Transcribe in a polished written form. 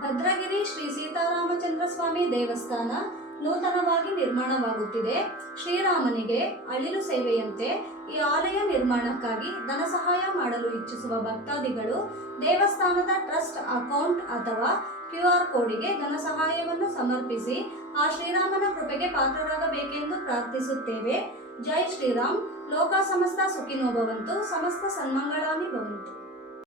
ಭದ್ರಗಿರಿ ಶ್ರೀ ಸೀತಾರಾಮಚಂದ್ರ ಸ್ವಾಮಿ ದೇವಸ್ಥಾನ ನೂತನವಾಗಿ ನಿರ್ಮಾಣವಾಗುತ್ತಿದೆ. ಶ್ರೀರಾಮನಿಗೆ ಅಳಿಲು ಸೇವೆಯಂತೆ ಈ ಆಲಯ ನಿರ್ಮಾಣಕ್ಕಾಗಿ ಧನ ಸಹಾಯ ಮಾಡಲು ಇಚ್ಛಿಸುವ ಭಕ್ತಾದಿಗಳು ದೇವಸ್ಥಾನದ ಟ್ರಸ್ಟ್ ಅಕೌಂಟ್ ಅಥವಾ QR ಕೋಡಿಗೆ ಧನ ಸಹಾಯವನ್ನು ಸಮರ್ಪಿಸಿ ಆ ಶ್ರೀರಾಮನ ಕೃಪೆಗೆ ಪಾತ್ರರಾಗಬೇಕೆಂದು ಪ್ರಾರ್ಥಿಸುತ್ತೇವೆ. ಜೈ ಶ್ರೀರಾಮ್. ಲೋಕ ಸಮಸ್ತ ಸುಖಿನೋ ಭವಂತು. ಸಮಸ್ತ ಸನ್ಮಂಗಳಾನಿ ಭವಂತು.